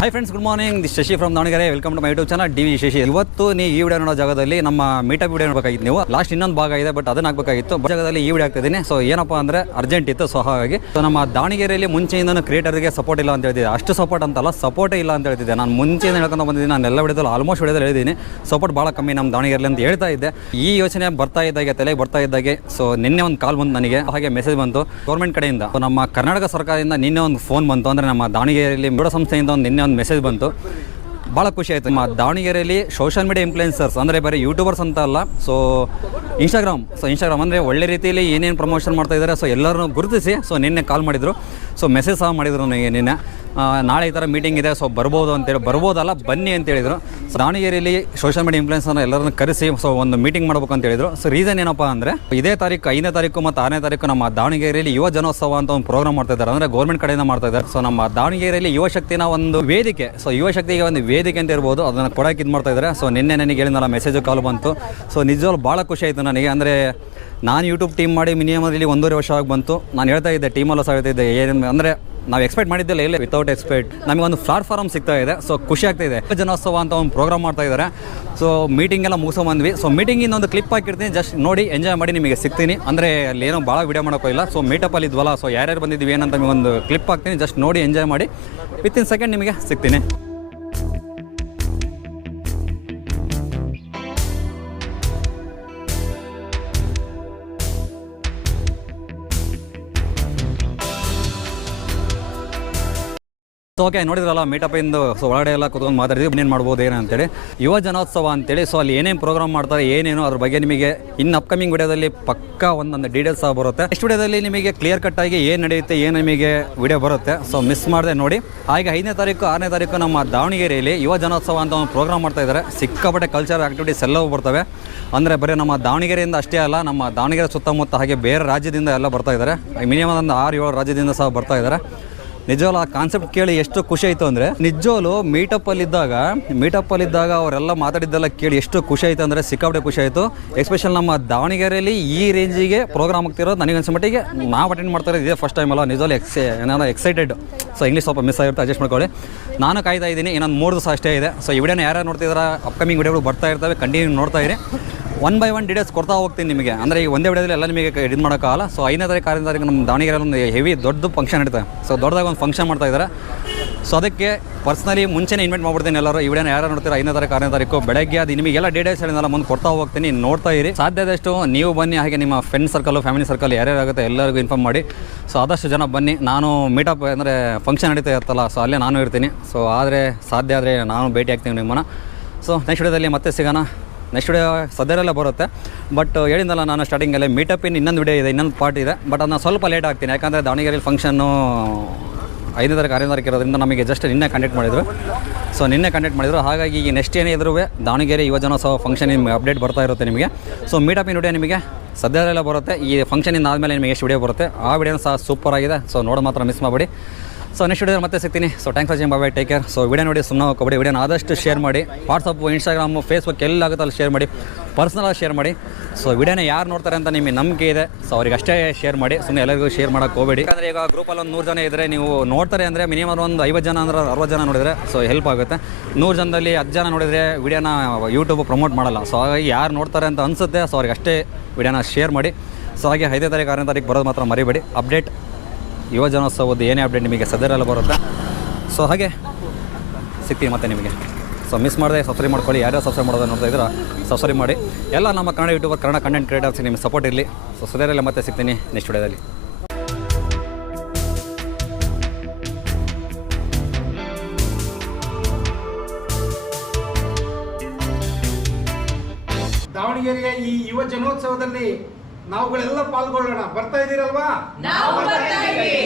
Hi friends good morning D Shashi from Davangere welcome to my YouTube channel D V Shashi ಇವತ್ತು ನೀವು ಈ video ನೋಡೋ ಜಾಗದಲ್ಲಿ ನಮ್ಮ ಮೀಟಪ್ ವಿಡಿಯೋ ನೋಡಬೇಕಾಗಿತ್ತು ನೀವು. ಲಾಸ್ಟ್ ಇನ್ನೊಂದು ಭಾಗ ಇದೆ ಬಟ್ ಅದನ್ನ ಹಾಕಬೇಕಾಗಿತ್ತು. ಜಾಗದಲ್ಲಿ ಈ ವಿಡಿಯೋ ಆಗ್ತಿದ್ದೀನಿ ಸೊ ಏನಪ್ಪ ಅಂದ್ರೆ ಅರ್ಜೆಂಟ್ ಇತ್ತು ಸೊ ಹಾಗಾಗಿ. ಸೊ ನಮ್ಮ ದಾವಣಗೆರೆಯಲ್ಲಿ ಮುಂಚೆಯಿಂದನೂ ಕ್ರಿಯೇಟರ್ಗೆ ಸಪೋರ್ಟ್ ಇಲ್ಲ ಅಂತ ಹೇಳ್ತಿದ್ದೆ ಅಷ್ಟು ಸಪೋರ್ಟ್ ಅಂತಲ್ಲ ಸಪೋರ್ಟೇ ಇಲ್ಲ ಅಂತ ಹೇಳ್ತಿದ್ದೆ. ನಾನು ಮುಂಚೆಯಿಂದ ಹೇಳ್ಕೊಂಡು ಬಂದಿದ್ದೀನಿ. ನಾನು ಎಲ್ಲ ವಿಡಿಯೋದಲ್ಲಿ ಆಲ್ಮೋಸ್ಟ್ ವಿಡಿಯೋದಲ್ಲಿ ಹೇಳಿದ್ದೀನಿ. ಸಪೋರ್ಟ್ ಭಾಳ ಕಮ್ಮಿ ನಮ್ಮ ದಾವಣಗೆರೆಯಲ್ಲಿ ಅಂತ ಹೇಳ್ತಾ ಇದ್ದೆ. ಈ ಯೋಚನೆ ಬರ್ತಾ ಇದ್ದಾಗೆ ತಲೆಗೆ ಬರ್ತಾ ಇದ್ದಾಗೆ ಸೊ ನಿನ್ನೆ ಒಂದು ಕಾಲ್ ಬಂತು ನನಗೆ. ಹಾಗೆ ಮೆಸೇಜ್ ಬಂತು ಗೌರ್ಮೆಂಟ್ ಕಡೆಯಿಂದ. ನಮ್ಮ ಕರ್ನಾಟಕ ಸರ್ಕಾರದಿಂದ ನಿನ್ನೆ ಒಂದು ಫೋನ್ ಬಂತು. ಅಂದರೆ ನಮ್ಮ ದಾವಣಗೆರೆಯಲ್ಲಿ ಸಂಸ್ಥೆಯಿಂದ ಒಂದು ನಿನ್ನೆ ಒಂದು ಮೆಸೇಜ್ ಬಂತು. ಭಾಳ ಖುಷಿ ಆಯಿತು. ನಮ್ಮ ದಾವಣಗೆರೆಯಲ್ಲಿ ಸೋಷಿಯಲ್ ಮೀಡಿಯಾ ಇನ್ಫ್ಲುಯೆನ್ಸರ್ಸ್ ಅಂದರೆ ಬರೀ ಯೂಟ್ಯೂಬರ್ಸ್ ಅಂತ ಅಲ್ಲ. ಸೊ ಇನ್ಸ್ಟಾಗ್ರಾಮ್ ಸೊ ಇನ್ಸ್ಟಾಗ್ರಾಮ್ ಅಂದರೆ ಒಳ್ಳೆ ರೀತಿಯಲ್ಲಿ ಏನೇನು ಪ್ರಮೋಷನ್ ಮಾಡ್ತಾ ಇದ್ದಾರೆ ಸೊ ಎಲ್ಲರನ್ನೂ ಗುರುತಿಸಿ ಸೊ ನಿನ್ನೆ ಕಾಲ್ ಮಾಡಿದರು. ಸೊ ಮೆಸೇಜ್ ಸಹ ಮಾಡಿದರು ನನಗೆ ನಿನ್ನೆ. ನಾಳೆ ಈ ಥರ ಮೀಟಿಂಗ್ ಇದೆ ಸೊ ಬರ್ಬೋದು ಅಂತೇಳಿ ಬರ್ಬೋದಲ್ಲ, ಬನ್ನಿ ಅಂತ ಹೇಳಿದರು. ಸೊ ದಾವಣಗೆರೆಯಲ್ಲಿ ಸೋಷಿಯಲ್ ಮೀಡಿಯಾ ಇನ್ಫ್ಲೂಯೆನ್ಸನ್ನು ಎಲ್ಲರನ್ನು ಕರೆಸಿ ಸೊ ಒಂದು ಮೀಟಿಂಗ್ ಮಾಡಬೇಕು ಅಂತ ಹೇಳಿದರು. ಸೊ ರೀಸನ್ ಏನಪ್ಪ ಅಂದರೆ, ಇದೇ ತಾರೀಕು, ಐದನೇ ತಾರೀಕು ಮತ್ತು ಆರನೇ ತಾರೀಕು ನಮ್ಮ ದಾವಣಗೆರೆಯಲ್ಲಿ ಯುವ ಜನೋತ್ಸವ ಅಂತ ಒಂದು ಪ್ರೋಗ್ರಾಮ್ ಮಾಡ್ತಾ ಇದ್ದಾರೆ ಅಂದರೆ ಗೌರ್ಮೆಂಟ್ ಕಡೆಯಿಂದ ಮಾಡ್ತಾ ಇದ್ದಾರೆ ಸೊ ನಮ್ಮ ದಾವಣಗೆರೆಯಲ್ಲಿ ಯುವ ಶಕ್ತಿನ ಒಂದು ವೇದಿಕೆ ಸೊ ಯುವ ಶಕ್ತಿಗೆ ಒಂದು ವೇದಿಕೆ ಅಂತ ಇರ್ಬೋದು, ಅದನ್ನು ಕೊಡೋಕೆ ಇದು ಮಾಡ್ತಾ ಇದ್ದಾರೆ ಸೊ ನಿನ್ನೆ ನನಗೆ ಹೇಳಿದ್ನಲ್ಲ ಮೆಸೇಜು ಕಾಲ್ ಬಂತು. ಸೊ ನಿಜವಾಗ್ಲೂ ಭಾಳ ಖುಷಿ ಆಯಿತು ನನಗೆ ಅಂದರೆ ನಾನು ಯೂಟ್ಯೂಬ್ ಟೀಮ್ ಮಾಡಿ ಮಿನಿಮಮ್ ಅಲ್ಲಿ ಒಂದೂವರೆ ವರ್ಷ ಆಗಿ ಬಂತು. ನಾನು ಹೇಳ್ತಾ ಇದ್ದೆ ಟೀಮಲ್ಲೂ ಸಹ ಇದ್ದೆ, ಏನು ಅಂದರೆ ನಾವು ಎಕ್ಸ್ಪೆಕ್ಟ್ ಮಾಡಿದ್ದಿಲ್ಲ ಇಲ್ಲ ವಿತೌಟ್ ಎಕ್ಸ್ಪೆಕ್ಟ್ ನಮಗೆ ಒಂದು ಪ್ಲಾಟ್ಫಾರ್ಮ್ ಸಿಗ್ತಾ ಇದೆ ಸೊ ಖುಷಿ ಆಗ್ತಾ ಇದೆ. ಜನೋತ್ಸವ ಅಂತ ಒಂದು ಪ್ರೋಗ್ರಾಮ್ ಮಾಡ್ತಾ ಇದ್ದಾರೆ ಸೊ ಮೀಟಿಂಗ್ ಎಲ್ಲ ಮುಗಿಸೋ ಬಂದ್ವಿ. ಸೊ ಮೀಟಿಂಗ್ ಇನ್ನೊಂದು ಕ್ಲಿಪ್ ಹಾಕಿರ್ತೀನಿ ಜಸ್ಟ್ ನೋಡಿ ಎಂಜಾಯ್ ಮಾಡಿ ನಿಮಗೆ ಸಿಗ್ತೀನಿ. ಅಂದರೆ ಅಲ್ಲಿ ಏನೋ ಭಾಳ ವಿಡಿಯೋ ಮಾಡೋಕ್ಕಿಲ್ಲ ಸೊ ಮೀಟಪ್ಪಲ್ಲಿ ಇದ್ವಲ್ಲ ಸೊ ಯಾರ್ಯಾರು ಬಂದಿದ್ದೀವಿ ಏನಂತ ಒಂದು ಕ್ಲಿಪ್ ಹಾಕ್ತೀನಿ ಜಸ್ಟ್ ನೋಡಿ ಎಂಜಾಯ್ ಮಾಡಿ. ವಿತಿನ್ ಸೆಕೆಂಡ್ ನಿಮಗೆ ಸಿಗ್ತೀನಿ. ಸೊ ಓಕೆ ನೋಡಿದ್ರಲ್ಲ ಮೀಟಪ್ ಇಂದು ಸೊ ಒಳಗಡೆ ಎಲ್ಲ ಕುತ್ಕೊಂಡು ಮಾತಾಡಿದ್ವಿ, ಇನ್ನೇನು ಮಾಡ್ಬೋದು, ಏನು ಅಂತೇಳಿ. ಯುವ ಜನೋತ್ಸವ ಅಂತೇಳಿ, ಸೊ ಅಲ್ಲಿ ಏನೇನು ಪ್ರೋಗ್ರಾಮ್ ಮಾಡ್ತಾರೆ, ಏನೇನು, ಅದ್ರ ಬಗ್ಗೆ ನಿಮಗೆ ಇನ್ನು ಅಪ್ಕಮಿಂಗ್ ವಿಡಿಯೋದಲ್ಲಿ ಪಕ್ಕ ಒಂದೊಂದು ಡೀಟೇಲ್ಸ್ ಸಹ ಬರುತ್ತೆ. ನೆಕ್ಸ್ಟ್ ವಿಡಿಯೋದಲ್ಲಿ ನಿಮಗೆ ಕ್ಲಿಯರ್ ಕಟ್ ಆಗಿ ಏನು ನಡೆಯುತ್ತೆ, ಏನು ನಿಮಗೆ ವಿಡಿಯೋ ಬರುತ್ತೆ, ಸೊ ಮಿಸ್ ಮಾಡದೆ ನೋಡಿ. ಹಾಗೆ ಐದನೇ ತಾರೀಕು, ಆರನೇ ತಾರೀಕು ನಮ್ಮ ದಾವಣಗೆರೆಯಲ್ಲಿ ಯುವ ಜನೋತ್ಸವ ಅಂತ ಒಂದು ಪ್ರೋಗ್ರಾಮ್ ಮಾಡ್ತಾ ಇದ್ದಾರೆ. ಸಿಕ್ಕಾಪಟ್ಟೆ ಕಲ್ಚರ್ ಆಕ್ಟಿವಿಟೀಸ್ ಎಲ್ಲವೂ ಬರ್ತವೆ. ಅಂದರೆ ಬರೀ ನಮ್ಮ ದಾವಣಗೆರೆಯಿಂದ ಅಷ್ಟೇ ಅಲ್ಲ, ನಮ್ಮ ದಾವಣಗೆರೆ ಸುತ್ತಮುತ್ತ ಹಾಗೆ ಬೇರೆ ರಾಜ್ಯದಿಂದ ಎಲ್ಲ ಬರ್ತಾ ಇದ್ದಾರೆ. ಮಿನಿಮಮ್ ಒಂದು ಆರು, ಏಳು ರಾಜ್ಯದಿಂದ ಸಹ ಬರ್ತಾ ಇದ್ದಾರೆ. ನಿಜವಾಗ್ಲೂ ಆ ಕಾನ್ಸೆಪ್ಟ್ ಕೇಳಿ ಎಷ್ಟು ಖುಷಿ ಆಯಿತು ಅಂದರೆ ನಿಜವಾಗ್ಲು ಮೀಟಪ್ಪಲ್ಲಿದ್ದಾಗ ಮೀಟಪ್ಪಲ್ಲಿದ್ದಾಗ ಅವರೆಲ್ಲ ಮಾತಾಡಿದ್ದೆಲ್ಲ ಕೇಳಿ ಎಷ್ಟು ಖುಷಿ ಆಯಿತು ಅಂದರೆ ಸಿಕ್ಕಾಪಟ್ಟೆ ಖುಷಿ ಆಯಿತು. ಎಸ್ಪೆಷಲ್ ನಮ್ಮ ದಾವಣಗೆರೆಯಲ್ಲಿ ಈ ರೇಂಜಿಗೆ ಪ್ರೋಗ್ರಾಮ್ ಆಗ್ತಿರೋದು ನನಗೆ ಅನ್ಸೋ ಮಟ್ಟಿಗೆ ನಾವು ಅಟೆಂಡ್ ಮಾಡ್ತಾರೆ ಇದೇ ಫಸ್ಟ್ ಟೈಮ್ ಅಲ್ಲ ನಿಜವಾಗ್ಲು ಎಕ್ಸೆ ಏನಾದ್ರು ಎಕ್ಸೈಟೆಡ್ ಸೊ ಇಂಗ್ಲೀಷ್ ಸ್ವಲ್ಪ ಮಿಸ್ ಆಗಿರುತ್ತೆ ಅಡ್ಜಸ್ಟ್ ಮಾಡ್ಕೊಳ್ಳಿ. ನಾನು ಕಾಯ್ತಾ ಇದ್ದೀನಿ, ಇನ್ನೊಂದು ಮೂರು ದಿವಸ ಅಷ್ಟೇ ಇದೆ. ಸೊ ಈ ವಿಡಿಯೋನ ಯಾರ್ಯಾರು ನೋಡ್ತಿದ್ದಾರೆ ಅಪ್ಕಮಿಂಗ್ ವಿಡಿಯೋಗಳು ಬರ್ತಾ ಇರ್ತವೆ ಕಂಟಿನ್ಯೂ ನೋಡ್ತಾ ಇರಿ. ಒನ್ ಬೈ ಒನ್ ಡೀಟೇಲ್ಸ್ ಕೊಡ್ತಾ ಹೋಗ್ತೀನಿ ನಿಮಗೆ. ಅಂದರೆ ಈಗ ಒಂದೇ ವಿಡಿಯೋದಲ್ಲಿ ಎಲ್ಲ ನಿಮಗೆ ಇದು ಮಾಡೋಕ್ಕಾಗಲ್ಲ. ಸೊ ಐದನೇ ತಾರೀಕು ಆರನೇ ತಾರೀಕು ನಮ್ಮ ದಾವಣಗೆರೆಯಲ್ಲಿ ಒಂದು ಹೆವಿ ದೊಡ್ಡ ಫಂಕ್ಷನ್ ನಡೀತದೆ. ಸೊ ದೊಡ್ಡದಾಗ ಒಂದು ಫಂಕ್ಷನ್ ಮಾಡ್ತಾ ಇದ್ದಾರೆ. ಸೊ ಅದಕ್ಕೆ ಪರ್ಸ್ನಲಿ ಮುಂಚೆನೇ ಇನ್ವೈಟ್ ಮಾಡ್ಬಿಡ್ತೀನಿ ಎಲ್ಲರೂ. ಈ ವಿಡಿಯೋನ ಯಾರು ನೋಡ್ತೀರಾ, ಐದನೇ ತಾರೀಕು, ಆರನೇ ತಾರೀಕು, ಬೆಳಗ್ಗೆ ಅದು ನಿಮಗೆಲ್ಲ ಡೀಟೇಲ್ಸ್ ಹೇಳಿದ್ನಲ್ಲ, ಮುಂದೆ ಕೊಡ್ತಾ ಹೋಗ್ತೀನಿ, ನೋಡ್ತಾ ಇರಿ. ಸಾಧ್ಯ ಆದಷ್ಟು ನೀವು ಬನ್ನಿ, ಹಾಗೆ ನಿಮ್ಮ ಫ್ರೆಂಡ್ ಸರ್ಕಲ್ ಫ್ಯಾಮಿಲಿ ಸರ್ಕಲ್ ಯಾರ್ಯಾರು ಆಗುತ್ತೆ ಎಲ್ಲರಿಗೂ ಇನ್ಫಾರ್ಮ್ ಮಾಡಿ. ಸೊ ಆದಷ್ಟು ಜನ ಬನ್ನಿ. ನಾನು ಮೀಟಪ್ ಅಂದರೆ ಫಂಕ್ಷನ್ ನಡೀತಾ ಇರ್ತಲ್ಲ ಸೊ ಅಲ್ಲೇ ನಾನು ಇರ್ತೀನಿ. ಸೊ ಆದರೆ ಸಾಧ್ಯ ಆದರೆ ನಾನು ಭೇಟಿ ಆಗ್ತೀನಿ ನಿಮ್ಮನ್ನು. ಸೊ ನೆಕ್ಸ್ಟ್ ವಿಡಿಯೋದಲ್ಲಿ ಮತ್ತೆ ಸಿಗೋಣ. ನೆಕ್ಸ್ಟ್ ಡೇ ಸದ್ಯದಲ್ಲೇ ಬರುತ್ತೆ. ಬಟ್ ಹೇಳಿದ್ನಲ್ಲ ನಾನು ಸ್ಟಾರ್ಟಿಂಗಲ್ಲಿ ಮೀಟಪ್ ಇನ್ ಇನ್ನೊಂದು ವಿಡಿಯೋ ಇದೆ, ಇನ್ನೊಂದು ಪಾರ್ಟ್ ಇದೆ. ಬಟ್ ಅದನ್ನ ಸ್ವಲ್ಪ ಲೇಟ್ ಆಗ್ತೀನಿ. ಯಾಕಂದರೆ ದಾವಣಗೆರೆಯಲ್ಲಿ ಫಂಕ್ಷನ್ನು ಐದನೇ ತಾರೀಕು, ಆರನೇ ತಾರೀಕು ನಮಗೆ ಜಸ್ಟ್ ನಿನ್ನೆ ಕಂಡಕ್ಟ್ ಮಾಡಿದರು. ಸೊ ನಿನ್ನೆ ಕಂಡಕ್ಟ್ ಮಾಡಿದರು. ಹಾಗಾಗಿ ಈ ನೆಕ್ಸ್ಟ್ ಏನೇ ಇದ್ರೂ ದಾವಣಗೆರೆ ಯುವ ಜನೋತ್ಸವ ಫಂಕ್ಷನ್ ನಿಮಗೆ ಅಪ್ಡೇಟ್ ಬರ್ತಾ ಇರುತ್ತೆ ನಿಮಗೆ. ಸೊ ಮೀಟಪ್ ಇನ್ ವಿಡಿಯೋ ನಿಮಗೆ ಸದ್ಯದಲ್ಲೇ ಬರುತ್ತೆ. ಈ ಫಂಕ್ಷನಿಂದ ಆದಮೇಲೆ ನಿಮಗೆ ಎಷ್ಟು ವಿಡಿಯೋ ಬರುತ್ತೆ. ಆ ವಿಡಿಯೋನ ಸಹ ಸೂಪರ್ ಆಗಿದೆ. ಸೊ ನೋಡಿ ಮಾತ್ರ ಮಿಸ್ ಮಾಡಬೇಡಿ. ಸೊ ನೆಕ್ಸ್ಟ್ ವಿಡಿಯೋ ಮತ್ತೆ ಸಿಗ್ತೀನಿ. So thanks watching bye take care so video ನೋಡಿ ಸುಮ್ಮನೆ ಹೋಗ್ಕೊಬೇಡಿ ವಿಡಿಯೋನ ಆದಷ್ಟು ಶೇರ್ ಮಾಡಿ. ವಾಟ್ಸಪ್ಪು ಇನ್ಸ್ಟಾಗ್ರಾಮು ಫೇಸ್ಬುಕ್ ಎಲ್ಲ ಆಗುತ್ತೆ ಅಲ್ಲಿ ಶೇರ್ ಮಾಡಿ. ಪರ್ಸ್ನಲಾಗಿ ಶೇರ್ ಮಾಡಿ. ಸೊ ವಿಡಿಯೋನ ಯಾರು ನೋಡ್ತಾರೆ ಅಂತ ನಿಮಗೆ ನಂಬಿಕೆ ಇದೆ. ಸೊ ಅವ್ರಿಗೆ ಅಷ್ಟೇ ಶೇರ್ ಮಾಡಿ. ಸುಮ್ಮನೆ ಎಲ್ಲರಿಗೂ ಶೇರ್ ಮಾಡೋಕೆ ಹೋಗಬೇಡಿ. ಯಾಕಂದರೆ ಈಗ ಗ್ರೂಪಲ್ಲಿ ಒಂದು ನೂರು ಜನ ಇದ್ದರೆ ನೀವು ನೋಡ್ತಾರೆ ಅಂದರೆ ಮಿನಿಮಮ್ ಒಂದು ಐವತ್ತು ಜನ ಅಂದ್ರೆ ಅರವತ್ತು ಜನ ನೋಡಿದರೆ ಸೊ ಹೆಲ್ಪ್ ಆಗುತ್ತೆ. ನೂರು ಜನದಲ್ಲಿ ಹತ್ತು ಜನ ನೋಡಿದರೆ ವಿಡಿಯೋನ ಯೂಟ್ಯೂಬ್ ಪ್ರಮೋಟ್ ಮಾಡಲ್ಲ. ಸೊ ಹಾಗಾಗಿ ಯಾರು ನೋಡ್ತಾರೆ ಅಂತ ಅನಿಸುತ್ತೆ ಸೊ ಅವ್ರಿಗೆ ಅಷ್ಟೇ ವಿಡಿಯೋನ ಶೇರ್ ಮಾಡಿ. ಸೊ ಹಾಗೆ ಐದೇ ತಾರೀಕು, ಆರನೇ ತಾರೀಕು ಬರೋದು ಮಾತ್ರ ಮರಿಬೇಡಿ. ಅಪ್ಡೇಟ್ ಯುವ ಜನೋತ್ಸವದ್ದು ಏನೇ ಅಪ್ಡೇಟ್ ನಿಮಗೆ ಸದ್ಯದಲ್ಲ ಬರುತ್ತೆ. ಸೊ ಹಾಗೆ ಸಿಗ್ತೀನಿ ಮತ್ತೆ ನಿಮಗೆ. ಸೊ ಮಿಸ್ ಮಾಡದೆ ಸಬ್ಸ್ಕ್ರೈಬ್ ಮಾಡ್ಕೊಳ್ಳಿ. ಯಾರ್ಯಾರು ಸಬ್ಸ್ಕ್ರೈಬ್ ಮಾಡೋದು ನೋಡ್ತಾ ಇದ್ದೀರಾ ಸಬ್ಸ್ಕ್ರೈಬ್ ಮಾಡಿ. ಎಲ್ಲ ನಮ್ಮ Kannada YouTuber Kannada content creators ನಿಮಗೆ ಸಪೋರ್ಟ್ ಇರಲಿ. ಸೊ ಸದ್ಯದಲ್ಲೇ ಮತ್ತೆ ಸಿಗ್ತೀನಿ ನೆಕ್ಸ್ಟ್ ವಿಡಿಯೋದಲ್ಲಿ ದಾವಣಗೆರೆಯ ಈ ಯುವ ಜನೋತ್ಸವದಲ್ಲಿ ನಾವುಗಳೆಲ್ಲ ಪಾಲ್ಗೊಳ್ಳೋಣ. ಬರ್ತಾ ಇದ್ದೀರಲ್ವಾ? ನಾವು ಬರ್ತಾ ಇದ್ದೀವಿ.